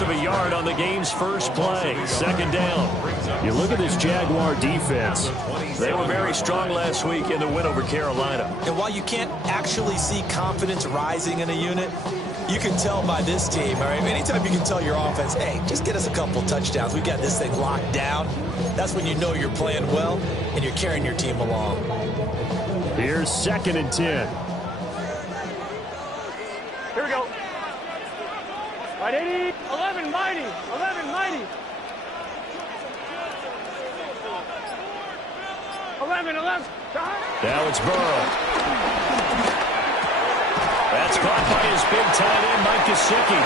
loss of a yard on the game's first play. Second down. You look at this Jaguar defense. They were very strong last week in the win over Carolina. And while you can't actually see confidence rising in a unit, you can tell by this team. All right, anytime you can tell your offense, hey, just get us a couple touchdowns. We got this thing locked down. That's when you know you're playing well and you're carrying your team along. Here's 2nd and 10. Here we go. Right, 80. 11 mighty. 11 mighty. 11. Now it's Burrow. That's caught by his big tight end, Mike Gesicki.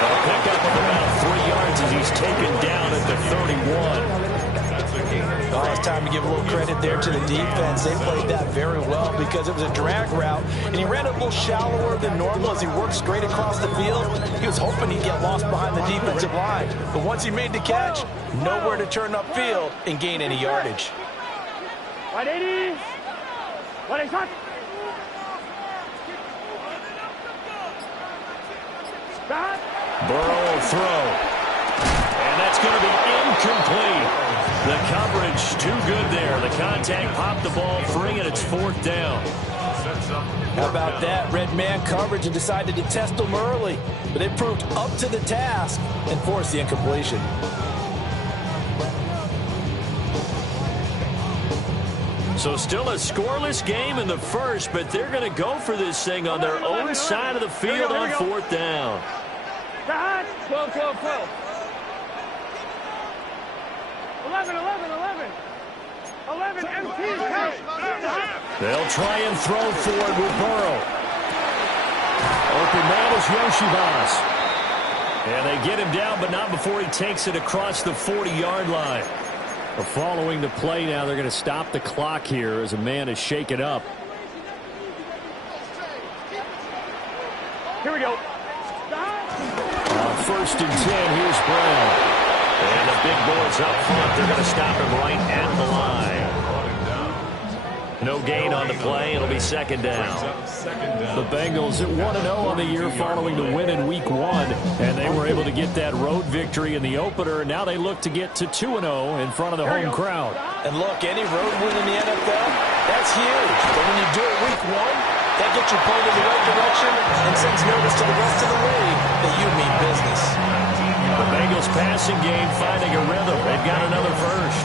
A pickup of about 3 yards as he's taken down at the 31. Oh, it's time to give a little credit there to the defense. They played that very well because it was a drag route, and he ran it a little shallower than normal as he worked straight across the field. He was hoping he'd get lost behind the defensive line. But once he made the catch, nowhere to turn upfield and gain any yardage. 180. 180. Burrow will throw. And that's going to be incomplete. The coverage too good there. The contact popped the ball free, and it's 4th down. How about that? Red man coverage and decided to test them early. But they proved up to the task and forced the incompletion. So still a scoreless game in the first, but they're going to go for this thing on their own side of the field on 4th down. 12. 11. 11 empty. They'll try and throw forward with Burrow. Open man is Yoshibas. And they get him down, but not before he takes it across the 40-yard line. Following the play now, they're going to stop the clock here as a man is shaken up. Here we go. 1st and 10, here's Brown. And the big boys up front, they're going to stop him right at the line. No gain on the play. It'll be 2nd down. The Bengals at 1-0 on the year following the win in Week 1. And they were able to get that road victory in the opener. Now they look to get to 2-0 in front of the home crowd. And look, any road win in the NFL, that's huge. But when you do it Week 1, that gets you pointed in the right direction and sends notice to the rest of the league that you mean business. The Bengals passing game finding a rhythm. They've got another first.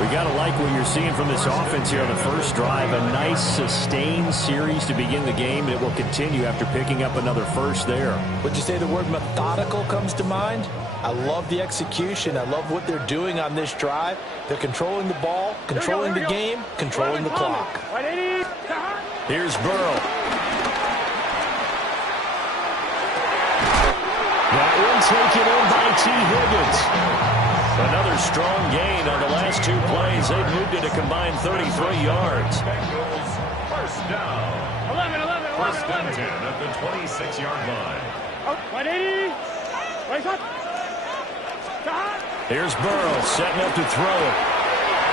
We got to like what you're seeing from this offense here on the first drive. A nice, sustained series to begin the game. It will continue after picking up another first there. Would you say the word methodical comes to mind? I love the execution. I love what they're doing on this drive. They're controlling the ball, controlling the game, controlling the clock. Here's Burrow. That one taken in by T. Higgins. Another strong gain on the last 2 plays. They've moved it a combined 33 yards. First down. 11. First and 10 at the 26-yard line. 180. Here's Burrow setting up to throw it.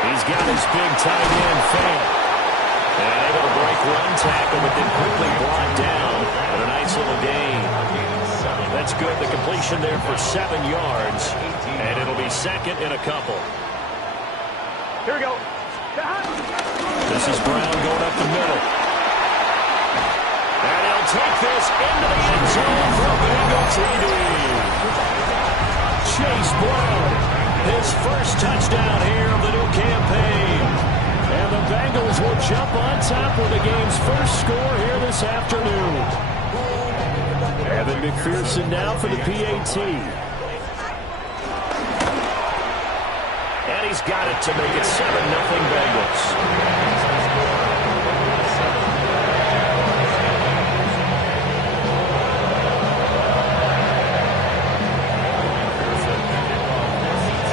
He's got his big tight end, Fant. And able to break one tackle, but then quickly brought down. But a nice little gain. That's good. The completion there for 7 yards. And it'll be 2nd and a couple. Here we go. This is Brown going up the middle. And he'll take this into the end zone for a Bengal TD. Chase Brown, his first touchdown here of the new campaign. And the Bengals will jump on top with the game's first score here this afternoon. Evan McPherson now for the PAT. And he's got it to make it 7-0 Bengals.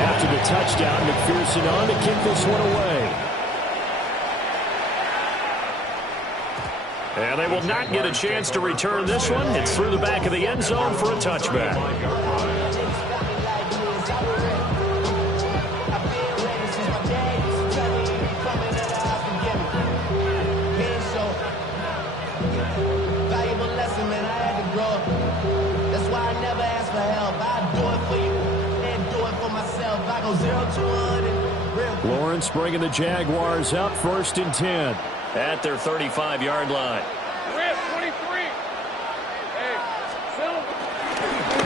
After the touchdown, McPherson on to kick this one away. And they will not get a chance to return this one. It's through the back of the end zone for a touchback. Valuable lesson, man. I had to grow up. That's why I never asked for help. Lawrence bringing the Jaguars up 1st and 10 at their 35-yard line.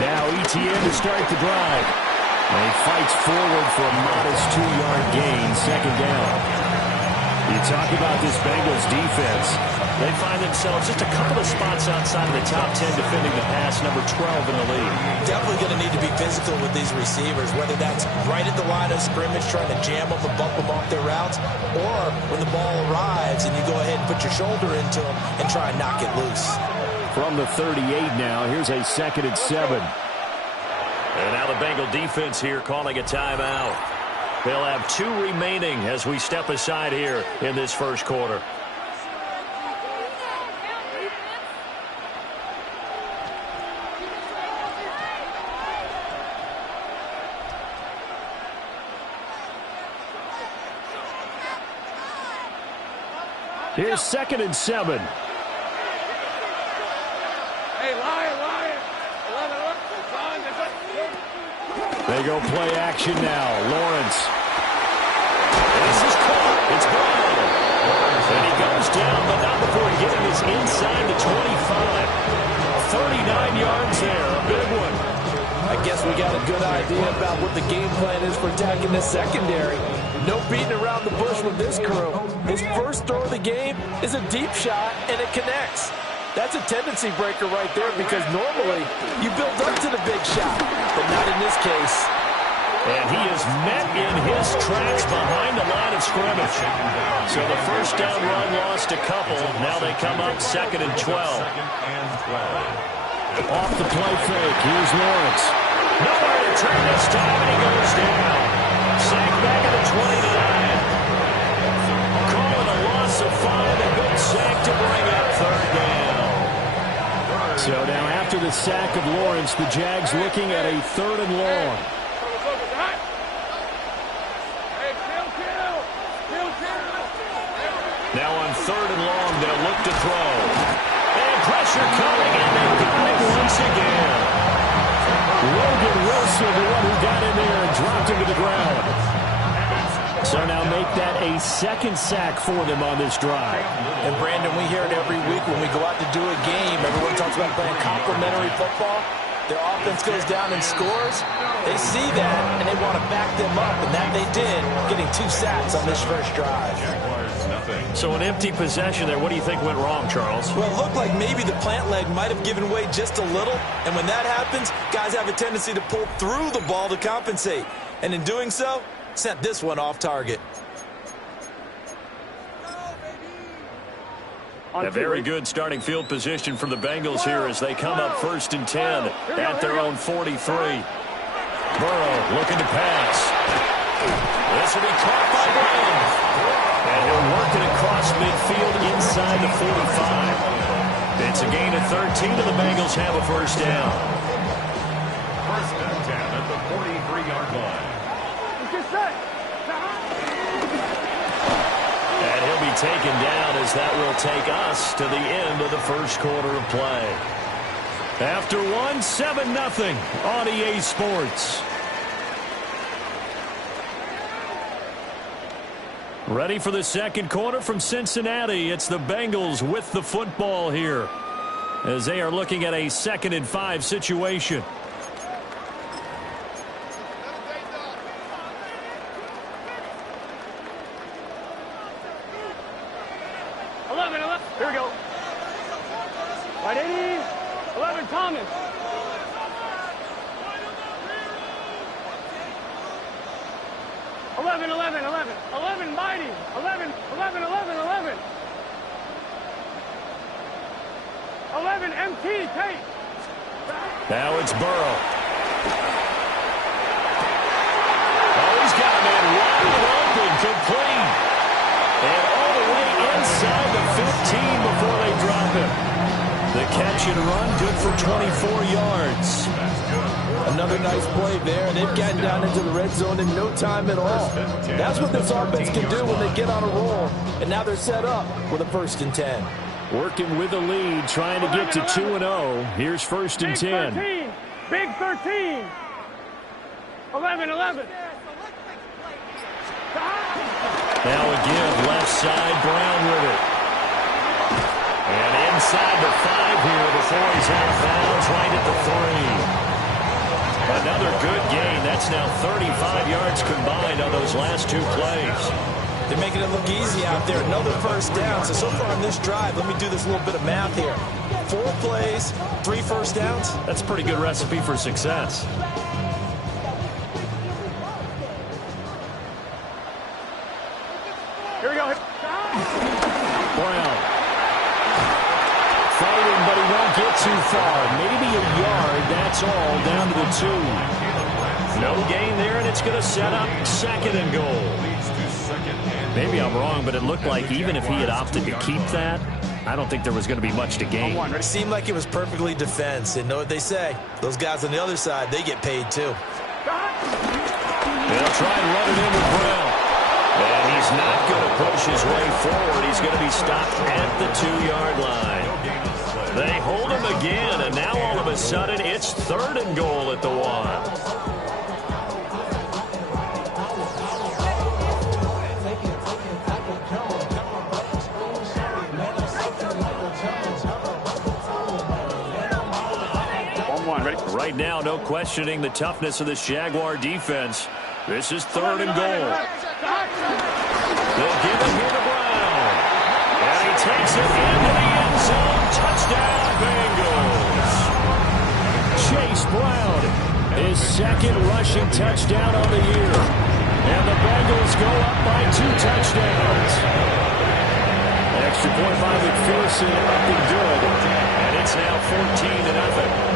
Now ETN to start the drive. And he fights forward for a modest 2-yard gain, 2nd down. You talk about this Bengals defense. They find themselves just a couple of spots outside of the top 10 defending the pass, number 12 in the league. Definitely going to need to be physical with these receivers, whether that's right at the line of scrimmage trying to jam them and bump them off their routes, or when the ball arrives and you go ahead and put your shoulder into them and try and knock it loose. From the 38 now, here's a 2nd and 7. And now the Bengal defense here calling a timeout. They'll have 2 remaining as we step aside here in this first quarter. Here's 2nd and 7. Hey, Lion. They go play action now. Lawrence. This is caught. It's Brown. And he goes down, but not before getting this inside the 25. 39 yards there. A big one. I guess we got a good idea about what the game plan is for attacking this secondary. No beating around the bush with this crew. His first throw of the game is a deep shot, and it connects. That's a tendency breaker right there because normally you build up to the big shot, but not in this case. And he is met in his tracks behind the line of scrimmage. So the first down run lost a couple. Now they come up 2nd and 12. Off the play fake. Here's Lawrence. Nowhere to turn this time, and he goes down. Sacked back at the 29. Call it a loss of 5. A good sack to bring up 3rd down. So now after the sack of Lawrence, the Jags looking at a 3rd and long. Now on 3rd and long, they'll look to throw. And pressure coming, and they got it once again. Logan Wilson, the one who got in there and dropped him to the ground. So now make that a 2nd sack for them on this drive. And Brandon, we hear it every week when we go out to do a game. Everyone talks about playing complementary football. Their offense goes down and scores. They see that, and they want to back them up, and that they did, getting 2 sacks on this first drive. So an empty possession there. What do you think went wrong, Charles? Well, it looked like maybe the plant leg might have given way just a little, and when that happens, guys have a tendency to pull through the ball to compensate. And in doing so, sent this one off target. A very good starting field position from the Bengals here as they come up 1st and 10 at their own 43. Burrow looking to pass. This will be caught by Brown. And he'll work it across midfield inside the 45. It's a gain of 13, and the Bengals have a first down. 1st and 10 at the 43-yard line. And he'll be taken down as that will take us to the end of the first quarter of play. After 7-0 on EA Sports. Ready for the second quarter from Cincinnati. It's the Bengals with the football here as they are looking at a 2nd and 5 situation. Here we go. Right 80. 11, Thomas. Eleven, Mighty. 11, MT, Tate. Now it's Burrow. Oh, he's got a man wide open, complete. And all the way inside the 15 before they drop him. The catch and run, good for 24 yards. Another nice play there. They've gotten down into the red zone in no time at all. That's what this offense can do when they get on a roll. And now they're set up with a 1st and 10. Working with the lead, trying to get to 2-0. Here's 1st and 10. Big 13. 11. Now a give, left side, Brown with it. And inside the 5 here before he's out of bounds, right at the 3. Another good gain. That's now 35 yards combined on those last 2 plays. They're making it look easy out there. Another first down. So far on this drive, let me do this little bit of math here. 4 plays, 3 first downs. That's a pretty good recipe for success. Here we go. Brown. Fighting, but he won't get too far. Maybe a yard, that's all, down to the 2. No gain there, and it's going to set up 2nd and goal. Maybe I'm wrong, but it looked like even if he had opted to keep that, I don't think there was going to be much to gain. It seemed like it was perfectly defense. And know what they say? Those guys on the other side, they get paid too. They'll try and run it in with Brown. And he's not going to push his way forward. He's going to be stopped at the 2-yard line. They hold him again, and now all of a sudden it's 3rd and goal at the 1. Right now, no questioning the toughness of this Jaguar defense. This is 3rd and goal. They'll give it here to Brown. And he takes it into the end zone. Touchdown, Bengals. Chase Brown, his 2nd rushing touchdown on the year. And the Bengals go up by 2 touchdowns. Extra point by McPherson, up and good. And it's now 14-0.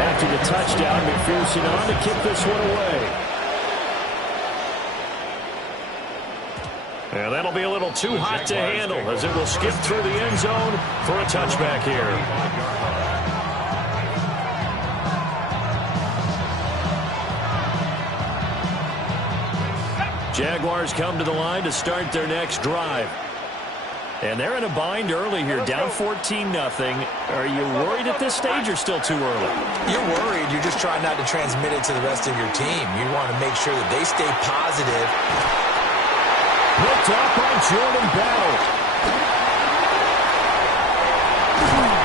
After the touchdown, McPherson on to kick this one away. And that'll be a little too hot to handle as it will skip through the end zone for a touchback here. Jaguars come to the line to start their next drive. And they're in a bind early here, down 14-0. Are you worried at this stage or still too early? You're worried. You're just trying not to transmit it to the rest of your team. You want to make sure that they stay positive. Looked off by Jordan Battle.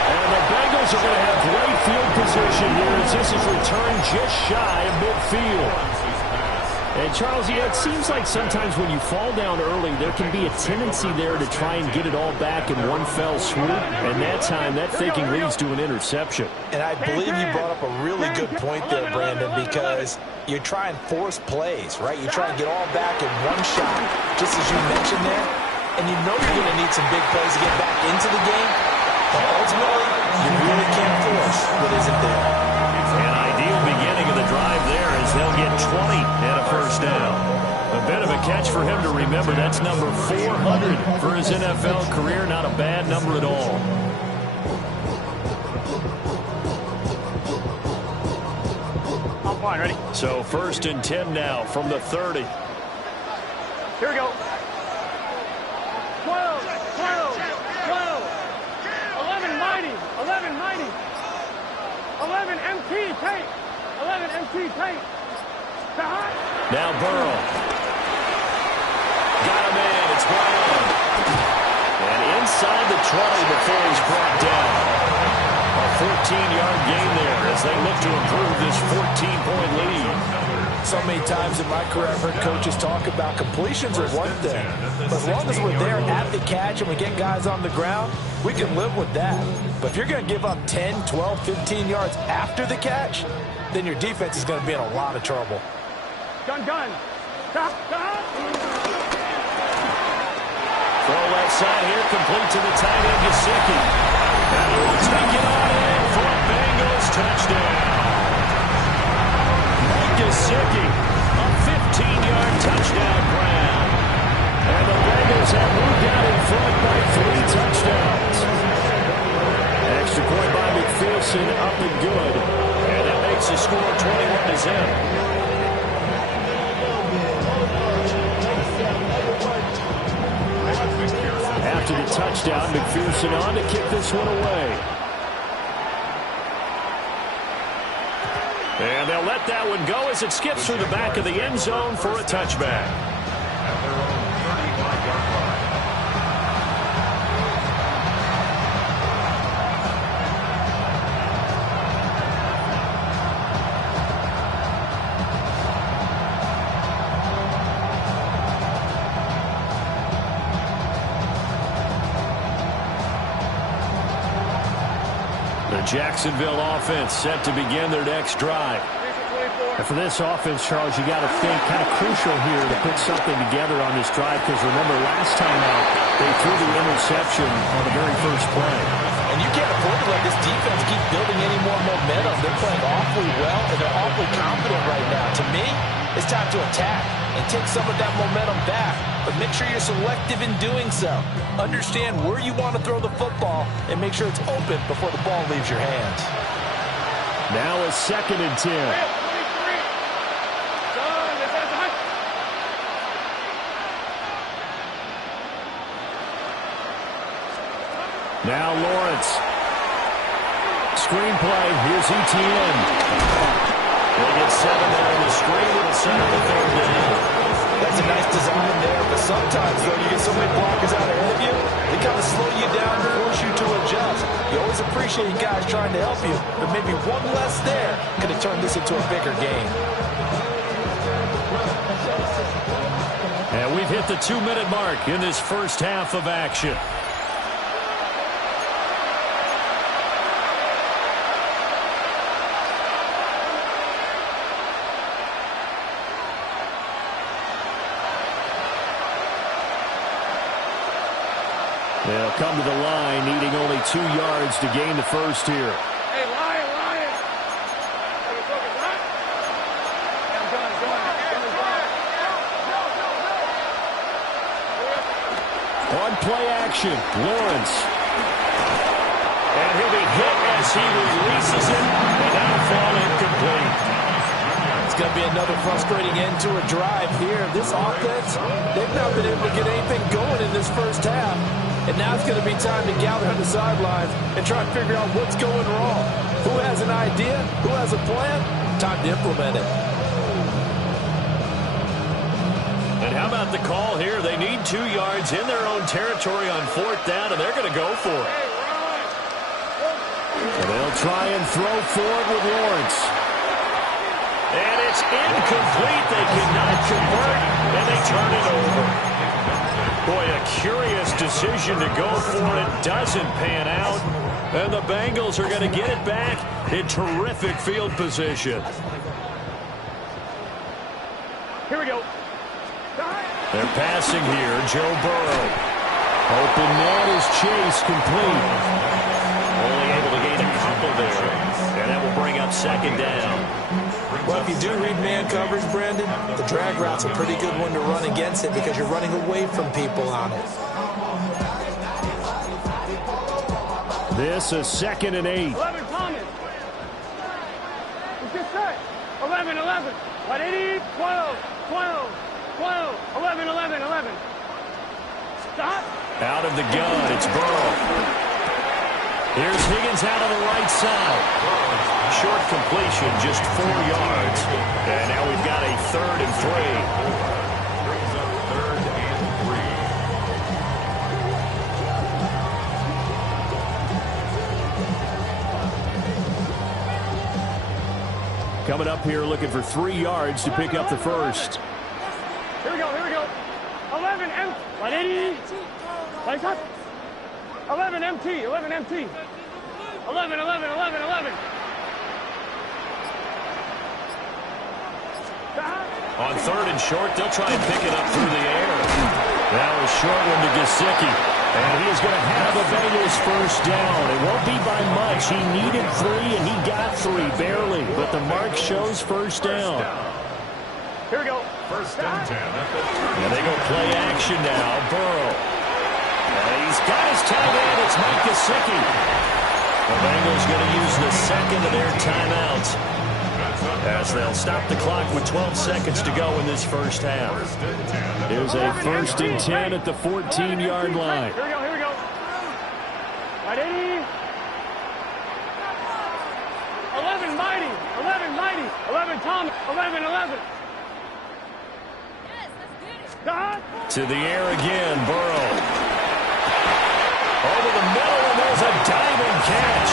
And the Bengals are going to have great field position here as this is returned just shy of midfield. And, Charles, yeah, it seems like sometimes when you fall down early, there can be a tendency there to try and get it all back in one fell swoop. And that time, that thinking leads to an interception. And I believe you brought up a really good point there, Brandon, because you try and force plays, right? You try and get all back in one shot, just as you mentioned there. And you know you're going to need some big plays to get back into the game. But ultimately, you really can't force what isn't there. An ideal beginning of the drive there as they'll get 20 and a first down. A bit of a catch for him to remember. That's number 400 for his NFL career. Not a bad number at all. I'm fine, ready? So 1st and 10 now from the 30. Here we go. 12, 12, 12. 11 mighty, 11 mighty. 11 MT tape. 11 MT tape. Now Burrow. Got him in. It's Brown. And inside the 20 before he's brought down. A 14-yard gain there as they look to improve this 14-point lead. So many times in my career, I've heard coaches talk about completions are one thing. But as long as we're there at the catch and we get guys on the ground, we can live with that. But if you're going to give up 10, 12, 15 yards after the catch, then your defense is going to be in a lot of trouble. Gun. Stop. Throw left side here, complete to the tight end, Gesicki. And he will take it on in for a Bengals touchdown. Gesicki, a 15-yard touchdown grab. And the Bengals have moved out in front by 3 touchdowns. Extra point by McPherson, up and good. And that makes the score 21-0. After the touchdown, McPherson on to kick this one away. And they'll let that one go as it skips through the back of the end zone for a touchback. At their own 35-yard line. The Jacksonville offense set to begin their next drive. And for this offense, Charles, you got to think kind of crucial here to put something together on this drive, because remember last time out they threw the interception on the very first play. And you can't afford to let this defense keep building any more momentum. They're playing awfully well, and they're awfully confident right now. To me, it's time to attack and take some of that momentum back, but make sure you're selective in doing so. Understand where you want to throw the football and make sure it's open before the ball leaves your hands. Now a 2nd and 10. Now Lawrence. Screenplay. Here's ETN. They get 7 there in the screen. It'll settle the 3rd down. That's a nice design there, but sometimes, though, you get so many blockers out ahead of you, they kind of slow you down and force you to adjust. You always appreciate guys trying to help you, but maybe one less there could have turned this into a bigger game. And we've hit the 2-minute mark in this first half of action. They'll come to the line, needing only 2 yards to gain the first here. Hey, Lion, Lion. On play action, Lawrence. And he'll be hit as he releases it, and that'll fall incomplete. It's going to be another frustrating end to a drive here. This offense, they've not been able to get anything going in this first half. And now it's going to be time to gather on the sidelines and try and figure out what's going wrong. Who has an idea? Who has a plan? Time to implement it. And how about the call here? They need 2 yards in their own territory on 4th down, and they're going to go for it. And they'll try and throw forward with Lawrence. And it's incomplete. They cannot convert, and they turn it over. Boy, a curious decision to go for it. Doesn't pan out. And the Bengals are going to get it back in terrific field position. Here we go. They're passing here. Joe Burrow. Open man is Chase, complete. Only able to gain a couple there. And that will bring up 2nd down. Well, if you do read man coverage, Brandon, the drag route's a pretty good one to run against it because you're running away from people on it. This is 2nd and 8. 11, Thomas. It's just set. 11, 11. 180, 12, 12, 12, 11, 11, 11. Stop. Out of the gun, it's Burrow. Here's Higgins out on the right side. Short completion, just 4 yards. And now we've got a 3rd and 3. Brings up 3rd and 3. Coming up here looking for 3 yards to pick up the first. Here we go, here we go. 11, empty. 180. Like that. 11, MT, 11, MT. 11, 11, 11, 11. On 3rd and short, they'll try and pick it up through the air. That was short one to Gesicki. And he is going to have a Bengals first down. It won't be by much. He needed 3, and he got 3, barely. But the mark shows first down. Here we go. 1st and 10. And they go play action now. Burrow. And he's got his tight end. It's Mike Gesicki. The Bengals going to use the 2nd of their timeouts, as they'll stop the clock with 12 seconds to go in this first half. Here's a 1st and 10 at the 14-yard line. Here we go, here we go. 180. 11, mighty. 11, mighty. 11. To the air again, Burrow. Over the middle, and there's a diving catch.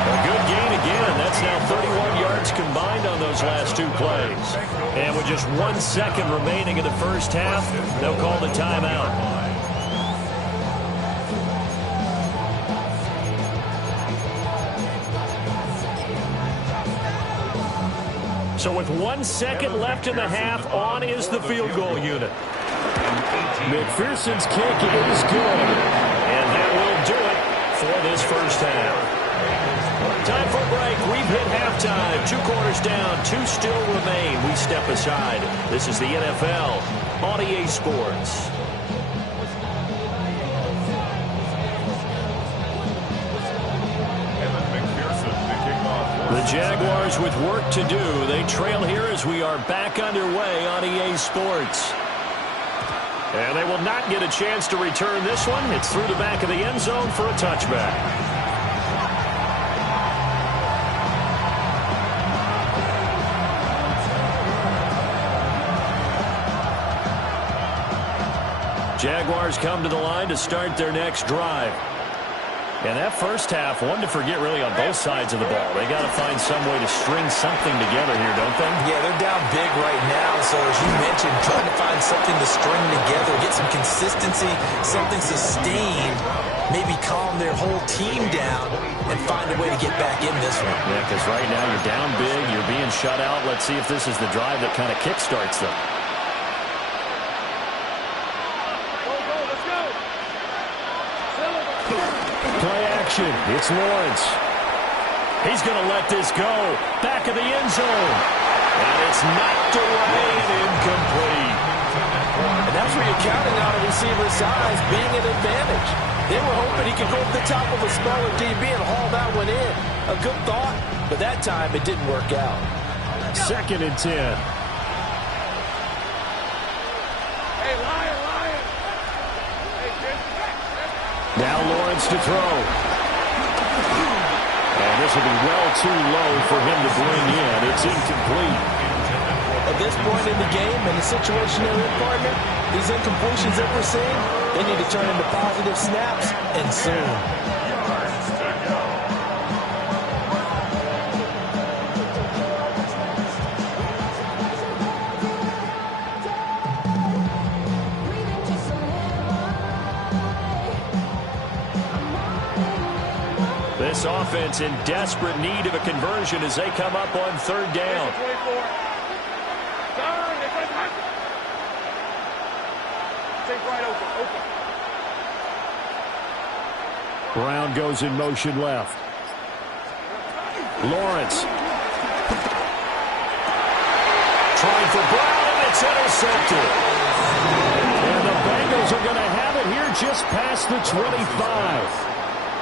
A good gain again. That's now 31 yards combined on those last two plays. And with just 1 second remaining in the first half, they'll call the timeout. So with 1 second left in the half, on is the field goal unit. McPherson's kick is good. And that will do it for this first half. Time for a break. We've hit halftime. 2 quarters down. 2 still remain. We step aside. This is the NFL on EA Sports. The Jaguars with work to do. They trail here as we are back underway on EA Sports. And they will not get a chance to return this one. It's through the back of the end zone for a touchback. Jaguars come to the line to start their next drive. And that first half, one to forget really on both sides of the ball. They got to find some way to string something together here, don't they? Yeah, they're down big right now. So as you mentioned, trying to find something to string together, get some consistency, something sustained, maybe calm their whole team down and find a way to get back in this one. Yeah, because right now you're down big, you're being shut out. Let's see if this is the drive that kind of kickstarts them. Play action. It's Lawrence. He's going to let this go. Back of the end zone. And it's knocked away and incomplete. And that's where you're counting on a receiver's size being an advantage. They were hoping he could go to the top of a smaller DB and haul that one in. A good thought, but that time it didn't work out. 2nd and 10. Hey, Lion. Hey, kid. Now Lawrence to throw. And this will be well too low for him to bring in. It's incomplete. At this point in the game, in the situation they're in, partner, these incompletions that we're seeing, they need to turn into positive snaps, and soon. This offense in desperate need of a conversion as they come up on 3rd down. Brown goes in motion left. Lawrence. Trying for Brown, and it's intercepted. And the Bengals are going to have it here just past the 25.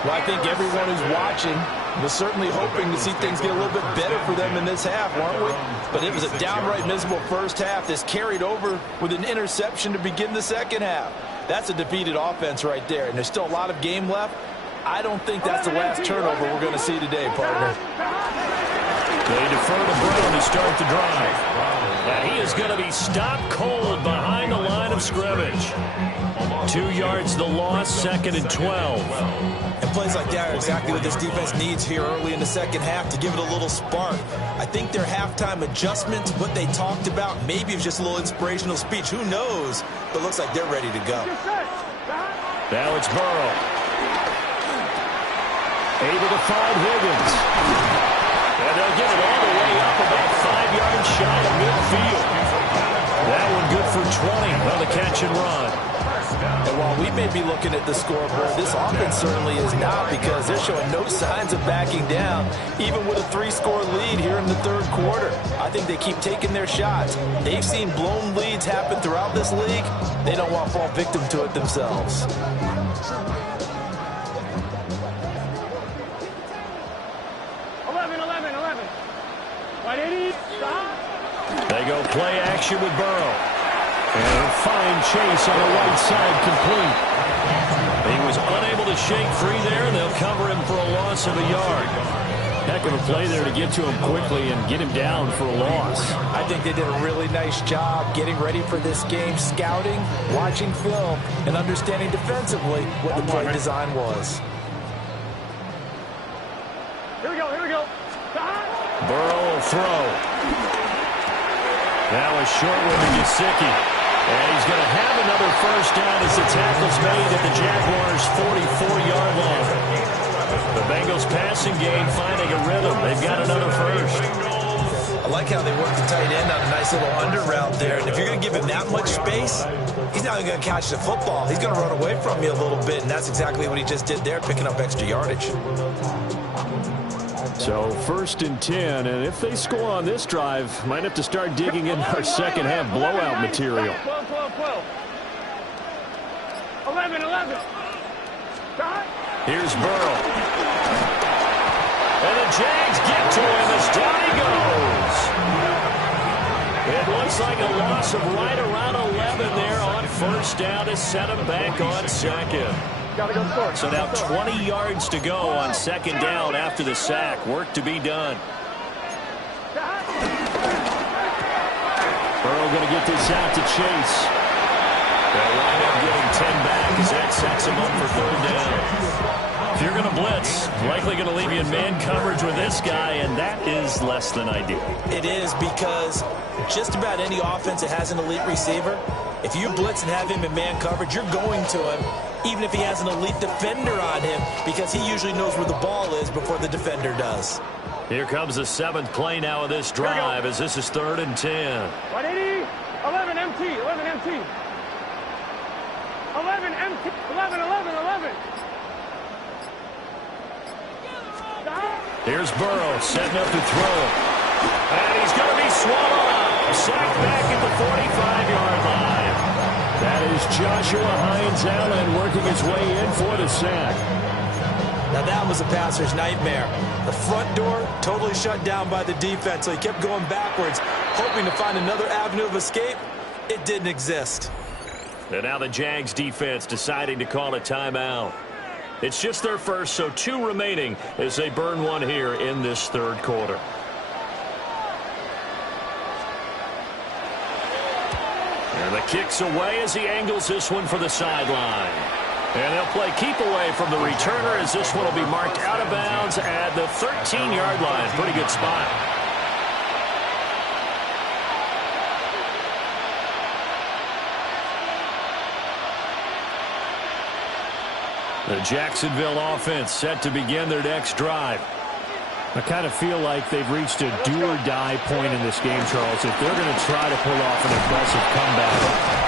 Well, I think everyone who's watching was certainly hoping to see things get a little bit better for them in this half, weren't we? But it was a downright miserable first half. This carried over with an interception to begin the second half. That's a defeated offense right there, and there's still a lot of game left. I don't think that's the last turnover we're going to see today, partner. They defer to Brown to start the drive. And he is going to be stopped cold behind the line of scrimmage. 2 yards the loss, 2nd and 12. And plays like that are exactly what this defense needs here early in the second half to give it a little spark. I think their halftime adjustments, what they talked about, maybe it was just a little inspirational speech. Who knows? But it looks like they're ready to go. Now it's Burrow. Able to find Higgins. And they'll get it all the way up about 5 yards shy of midfield. That one good for 20 on the catch and run. And while we may be looking at the scoreboard, this offense certainly is not, because they're showing no signs of backing down, even with a 3-score lead here in the 3rd quarter. I think they keep taking their shots. They've seen blown leads happen throughout this league. They don't want to fall victim to it themselves. They go play action with Burrow. And fine chase on the right side, complete. He was unable to shake free there, and they'll cover him for a loss of a yard. Heck of a play there to get to him quickly and get him down for a loss. I think they did a really nice job getting ready for this game, scouting, watching film, and understanding defensively what the play design was. Here we go, here we go. Burrow will throw. That was short with the Gesicki. And he's going to have another first down as the tackle's made at the Jaguars' 44-yard line. The Bengals passing game finding a rhythm. They've got another first. I like how they work the tight end on a nice little under route there. And if you're going to give him that much space, he's not even going to catch the football. He's going to run away from you a little bit, and that's exactly what he just did there, picking up extra yardage. So 1st and 10, and if they score on this drive, might have to start digging in our second half blowout material. 12, 12, 12. 11, 11. Here's Burrow. And the Jags get to him as down he goes. It looks like a loss of right around 11 there on first down to set him back on second. So now 20 yards to go on second down after the sack. Work to be done. Burrow going to get this out to Chase. They'll wind up getting 10 back as that sets him up for third down. If you're going to blitz, likely going to leave you in man coverage with this guy, and that is less than ideal. It is, because just about any offense that has an elite receiver, if you blitz and have him in man coverage, you're going to him, even if he has an elite defender on him, because he usually knows where the ball is before the defender does. Here comes the 7th play now of this drive as this is 3rd and 10. 180, 11 MT, 11 MT. 11 MT, 11, 11, 11. Here's Burrow setting up to throw. And he's going to be swallowed up. Sacked back at the 45-yard line. That is Joshua Hines-Allen working his way in for the sack. Now that was a passer's nightmare. The front door totally shut down by the defense, so he kept going backwards, hoping to find another avenue of escape. It didn't exist. And now the Jags defense deciding to call a timeout. It's just their first, so 2 remaining as they burn one here in this 3rd quarter. And the kick's away as he angles this one for the sideline. And they'll play keep away from the returner as this one will be marked out of bounds at the 13-yard line. Pretty good spot. The Jacksonville offense set to begin their next drive. I kind of feel like they've reached a do-or-die point in this game, Charles. If they're going to try to pull off an impressive comeback,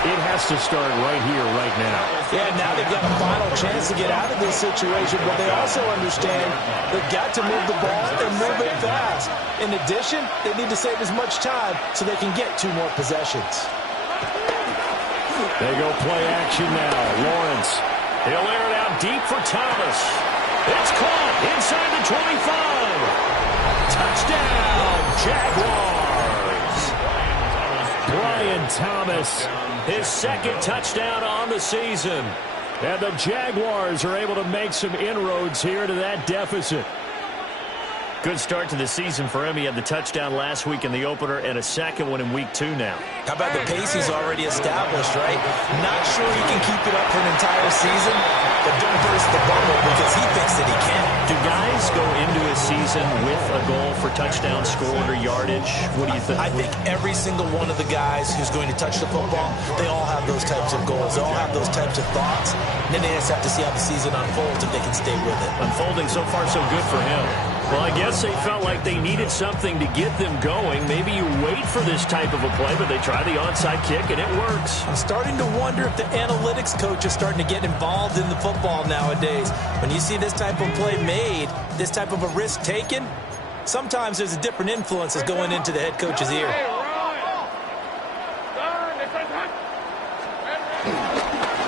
it has to start right here, right now. Yeah, now they've got a final chance to get out of this situation, but they also understand they've got to move the ball and move it fast. In addition, they need to save as much time so they can get 2 more possessions. They go play action now. Lawrence. He'll air it out deep for Thomas. It's caught inside the 25. Touchdown, Jaguars. Brian Thomas, his 2nd touchdown on the season. And the Jaguars are able to make some inroads here to that deficit. Good start to the season for him. He had the touchdown last week in the opener and a 2nd one in week 2 now. How about the pace he's already established, right? Not sure he can keep it up for an entire season, but don't burst the bubble because he thinks that he can. Do guys go into a season with a goal for touchdown scored or yardage? What do you think? I think every single one of the guys who's going to touch the football, they all have those types of goals. They all have those types of thoughts. And then they just have to see how the season unfolds if they can stay with it. Unfolding so far so good for him. Well, I guess they felt like they needed something to get them going. Maybe you wait for this type of a play, but they try the onside kick, and it works. I'm starting to wonder if the analytics coach is starting to get involved in the football nowadays. When you see this type of play made, this type of a risk taken, sometimes there's a different influence that's going into the head coach's ear.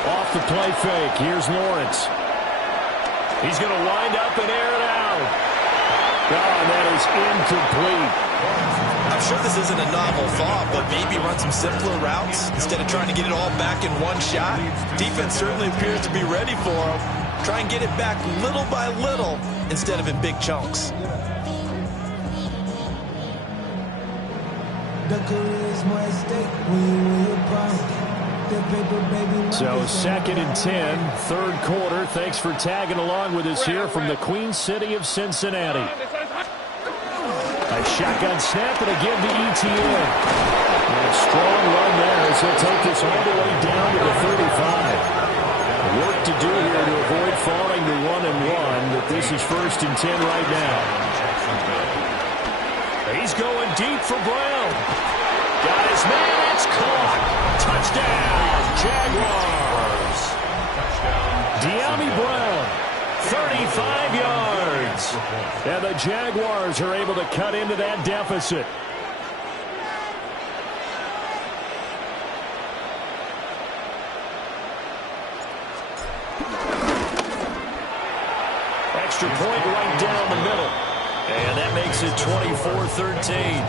Off the play fake, here's Lawrence. He's going to wind up and air it out. Oh, that is incomplete. I'm sure this isn't a novel thought, but maybe run some simpler routes instead of trying to get it all back in one shot. Defense certainly appears to be ready for him. Try and get it back little by little instead of in big chunks. So 2nd and 10, third quarter. Thanks for tagging along with us here from the Queen City of Cincinnati. A shotgun snap and again to ETN. And a strong run there as he'll take this all the way down to the 35. Work to do here to avoid falling to 1-1, but this is 1st and 10 right now. He's going deep for Brown. Got his man. It's caught. Touchdown, Jaguars. De'Ami Brown, 35 yards. And the Jaguars are able to cut into that deficit. Extra point right down the middle. And that makes it 24-13.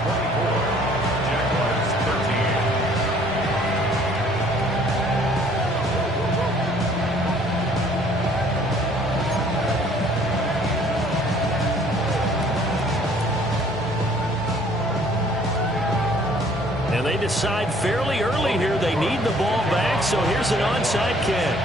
And they decide fairly early here they need the ball back, so here's an onside kick.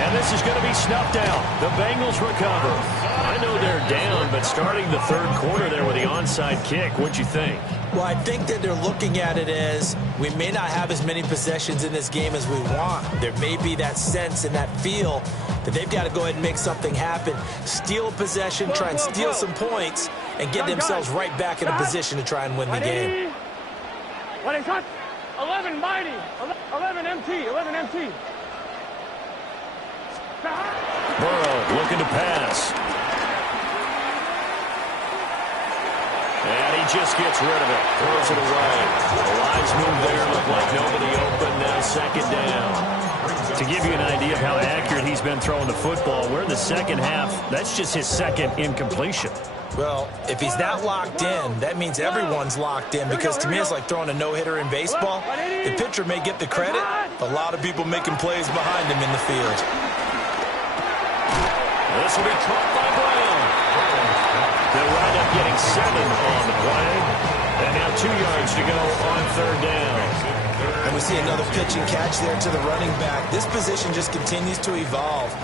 And this is going to be snuffed out. The Bengals recover. I know they're down, but starting the third quarter there with the onside kick, what'd you think? Well, I think that they're looking at it as we may not have as many possessions in this game as we want. There may be that sense and that feel that they've got to go ahead and make something happen, steal a possession, try and steal some points, and get themselves right back in a position to try and win the game. 11 mighty, 11 MT, 11 MT. Burrow looking to pass. And he just gets rid of it. Throws it away. The lines move there. Look like nobody open. Now 2nd down. To give you an idea of how accurate he's been throwing the football, we're in the second half. That's just his 2nd incompletion. Well, if he's not locked in, that means everyone's locked in, because to me it's like throwing a no-hitter in baseball. The pitcher may get the credit, but a lot of people making plays behind him in the field. This will be caught by Brown. They'll wind up getting 7 on the play. And now 2 yards to go on 3rd down. And we see another pitch and catch there to the running back. This position just continues to evolve.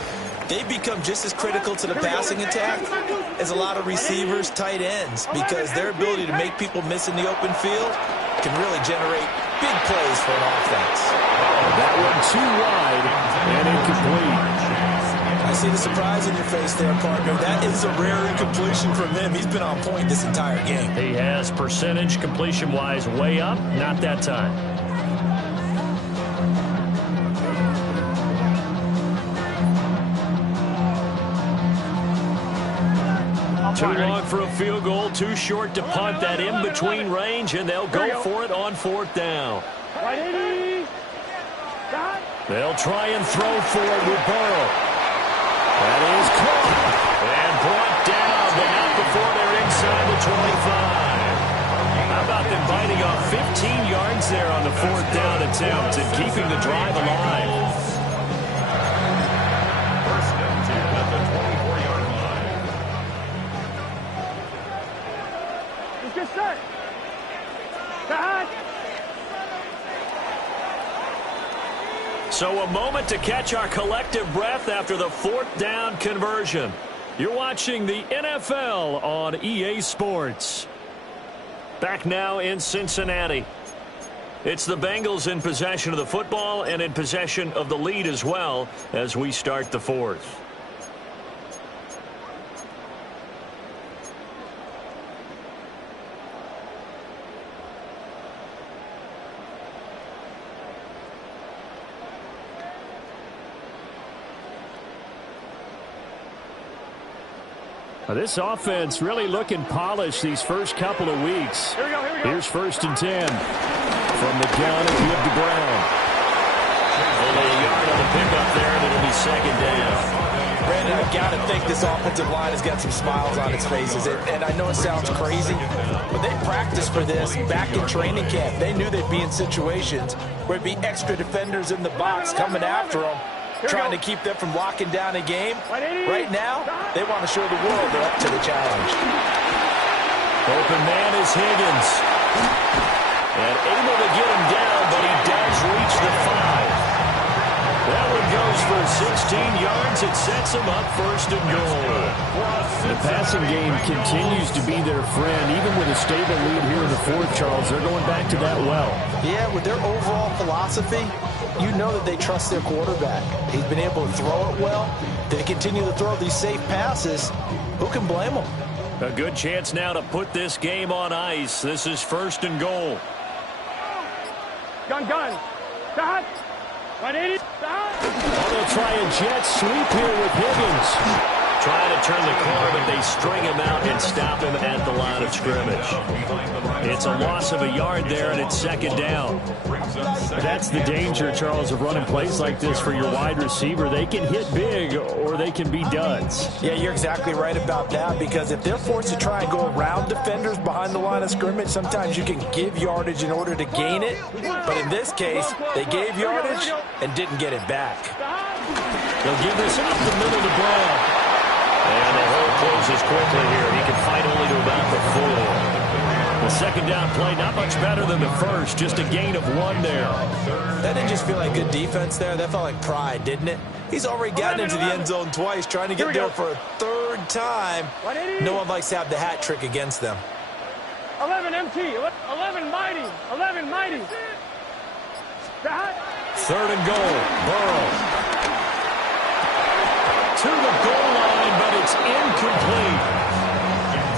They become just as critical to the passing attack as a lot of receivers, tight ends, because their ability to make people miss in the open field can really generate big plays for an offense. That one too wide and incomplete. I see the surprise in your face there, partner. That is a rare incompletion from him. He's been on point this entire game. He has percentage completion-wise way up. Not that time. Too long for a field goal, too short to punt. That in-between range, and they'll go for it on 4th down. They'll try and throw forward with Burrow. That is caught and brought down, but not before they're inside the 25. How about them biting off 15 yards there on the 4th down attempt and keeping the drive alive? 1st and 10 at the 24-yard line. Let's get set. Back. So a moment to catch our collective breath after the 4th down conversion. You're watching the NFL on EA Sports. Back now in Cincinnati. It's the Bengals in possession of the football and in possession of the lead as well as we start the 4th. This offense really looking polished these first couple of weeks. Here we go. Here's 1st and 10 from the gun and give to Brown. Only a yard on the pickup there, and it'll be 2nd down. Brandon, I've got to think this offensive line has got some smiles on its faces. And I know it sounds crazy, but they practiced for this back in training camp. They knew they'd be in situations where it'd be extra defenders in the box coming after them. trying to keep them from locking down a game. Right now, they want to show the world they're up to the challenge. Open man is Higgins. And able to get him down, but he does reach the 5. That one goes for 16 yards. It sets him up first and goal. The passing game continues to be their friend. Even with a stable lead here in the fourth, Charles, they're going back to that well. Yeah, with their overall philosophy, you know that they trust their quarterback. He's been able to throw it well. They continue to throw these safe passes. Who can blame them? A good chance now to put this game on ice. This is first and goal. Gun. Dot. 180. Dot. They'll try a jet sweep here with Higgins. Trying to turn the corner, but they string him out and stop him at the line of scrimmage. It's a loss of a yard there, and it's second down. That's the danger, Charles, of running plays like this for your wide receiver. They can hit big, or they can be duds. Yeah, you're exactly right about that, because if they're forced to try and go around defenders behind the line of scrimmage, sometimes you can give yardage in order to gain it. But in this case, they gave yardage and didn't get it back. They'll give this up the middle to Brown. And the hole closes quickly here. He can fight only to about the 4. The second down play, not much better than the first. Just a gain of 1 there. That didn't just feel like good defense there. That felt like pride, didn't it? He's already gotten into the end zone twice, trying to get there for a third time. No one likes to have the hat trick against them. 11 MT. 11 mighty. 11 mighty. Dot. Third and goal. Burrow. To the goal line, but it's incomplete.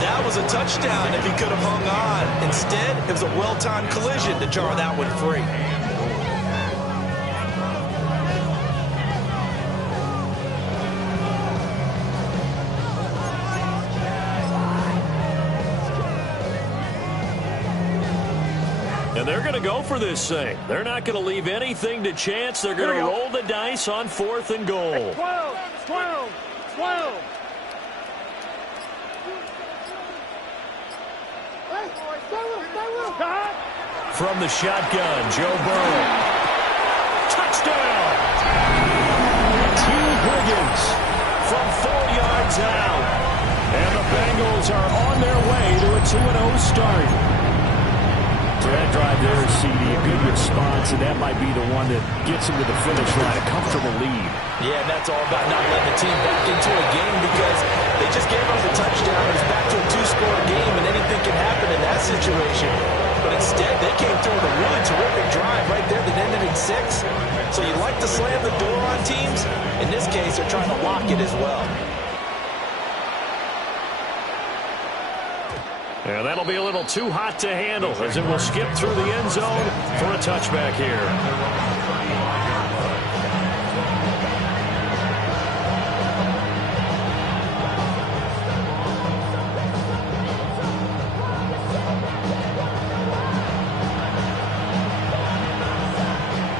That was a touchdown if he could have hung on. Instead, it was a well-timed collision to jar that one free. And they're going to go for this thing. They're not going to leave anything to chance. They're going to roll the dice on fourth and goal. 12. From the shotgun, Joe Burrow. Touchdown! T. Higgins from 4 yards out. And the Bengals are on their way to a 2-0 start. So that drive there, CD, a good response, and that might be the one that gets him to the finish line, a comfortable lead. Yeah, and that's all about not letting the team back into a game, because they just gave up the touchdown. It's back to a 2-score game, and anything can happen in that situation. But instead, they came through with a really terrific drive right there that ended in 6. So you like to slam the door on teams. In this case, they're trying to lock it as well. And that'll be a little too hot to handle, as it will skip through the end zone for a touchback here.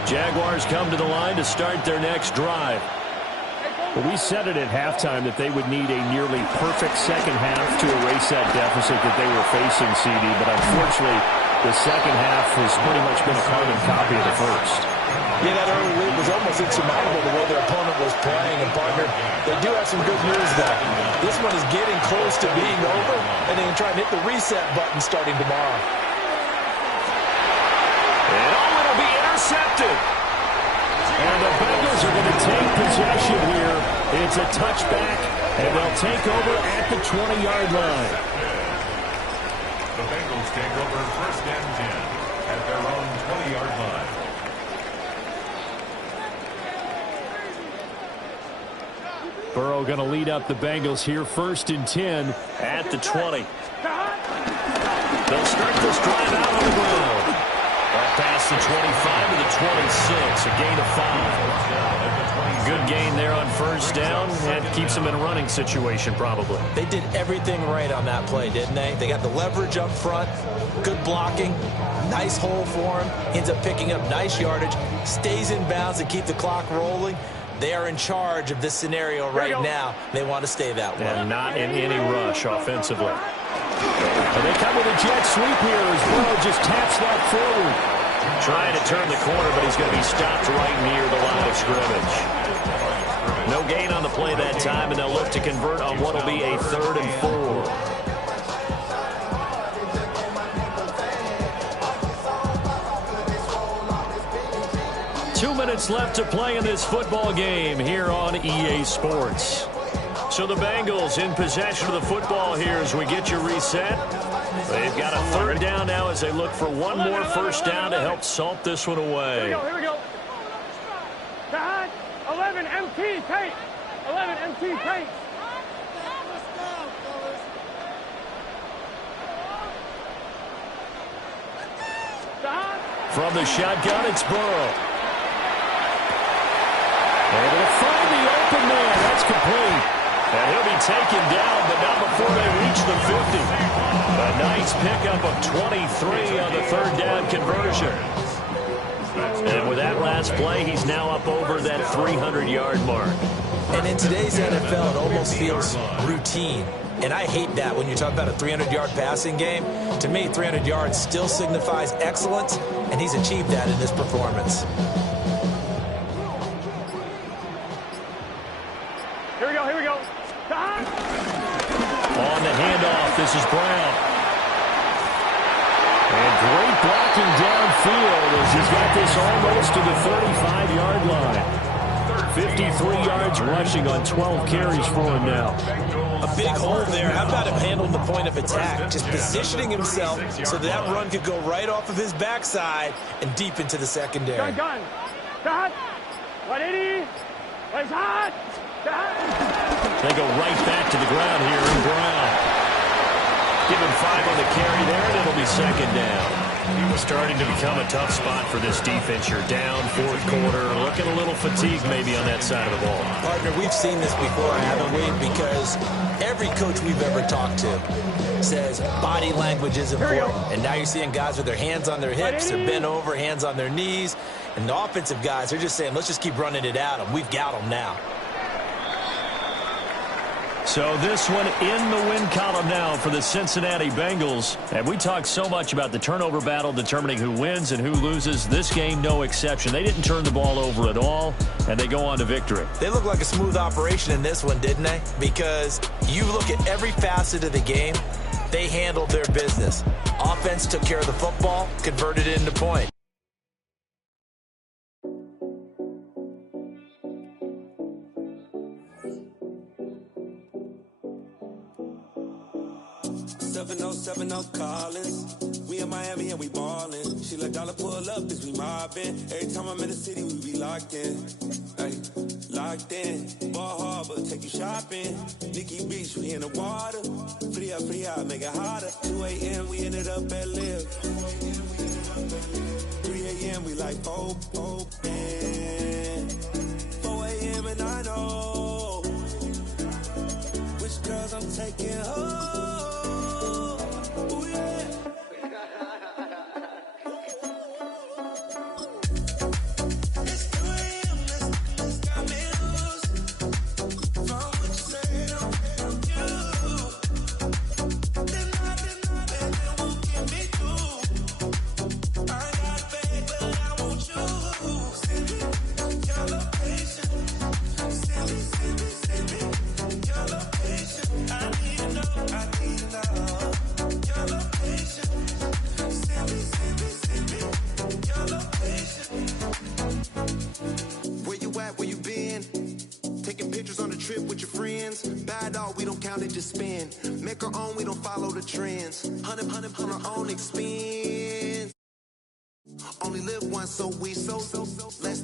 Jaguars come to the line to start their next drive. Well, we said it at halftime that they would need a nearly perfect second half to erase that deficit that they were facing, CD. But unfortunately, the second half has pretty much been a carbon copy of the first. Yeah, that early lead was almost insurmountable the way their opponent was playing. And, partner, they do have some good news, though. This one is getting close to being over, and they can try and hit the reset button starting tomorrow. And it'll be intercepted. And the Bengals are going to take possession here. It's a touchback, and they'll take over at the 20-yard line. The Bengals take over first and 10 at their own 20-yard line. Burrow going to lead up the Bengals here, first and 10 at the 20. They'll start this drive out on the ground. Past the 25 to the 26, a gain of 5. Good gain there on first down. That keeps them in a running situation, probably. They did everything right on that play, didn't they? They got the leverage up front, good blocking, nice hole for him. Ends up picking up nice yardage, stays in bounds to keep the clock rolling. They are in charge of this scenario right now. They want to stay that way. And not in any rush offensively. And they come with a jet sweep here as Burrow just taps that forward. Trying to turn the corner, but he's going to be stopped right near the line of scrimmage. No gain on the play that time, and they'll look to convert on what will be a 3rd and 4. Two minutes left to play in this football game here on EA Sports. So the Bengals in possession of the football here as we get you reset. They've got a 3rd down now as they look for one more first down to help salt this one away. Here we go. 11 MT, take. 11 MT, take. From the shotgun, it's Burrow. Able to find the open man. That's complete. And he'll be taken down, but not before they reach the 50. A nice pickup of 23 on the 3rd down conversion. And with that last play, he's now up over that 300-yard mark. And in today's NFL, it almost feels routine. And I hate that when you talk about a 300-yard passing game. To me, 300 yards still signifies excellence, and he's achieved that in this performance. Here we go. On the handoff, this is Brown. And great blocking downfield as he's got this almost to the 35-yard line. 53 yards rushing on 12 carries for him now. A big hole there. How about him handling the point of attack? Just positioning himself so that run could go right off of his backside and deep into the secondary. Gun. Shot. 180. Place hot. They go right back to the ground here in Brown. Give him 5 on the carry there, and it'll be 2nd down. Starting to become a tough spot for this defense. You're down 4th quarter, looking a little fatigued maybe on that side of the ball. Partner, we've seen this before, haven't we? Because every coach we've ever talked to says body language is important. And now you're seeing guys with their hands on their hips, they're bent over, hands on their knees. And the offensive guys are just saying, let's just keep running it at them. We've got them now. So this one in the win column now for the Cincinnati Bengals. And we talked so much about the turnover battle determining who wins and who loses. This game, no exception. They didn't turn the ball over at all, and they go on to victory. They look like a smooth operation in this one, didn't they? Because you look at every facet of the game, they handled their business. Offense took care of the football, converted it into points. Collins. We in Miami and we ballin'. She let dollar pull up as we mobbin'. Every time I'm in the city, we be locked in. Ay, locked in. Ball Harbor, take you shopping. Nikki Beach, we in the water. Free up, make it hotter. 2 a.m., we ended up at Live. 3 a.m., we like Pope. 4 a.m. and I know which girls I'm taking home. Just spin. Make our own, we don't follow the trends. 100 on our own expense. Only live once, so let's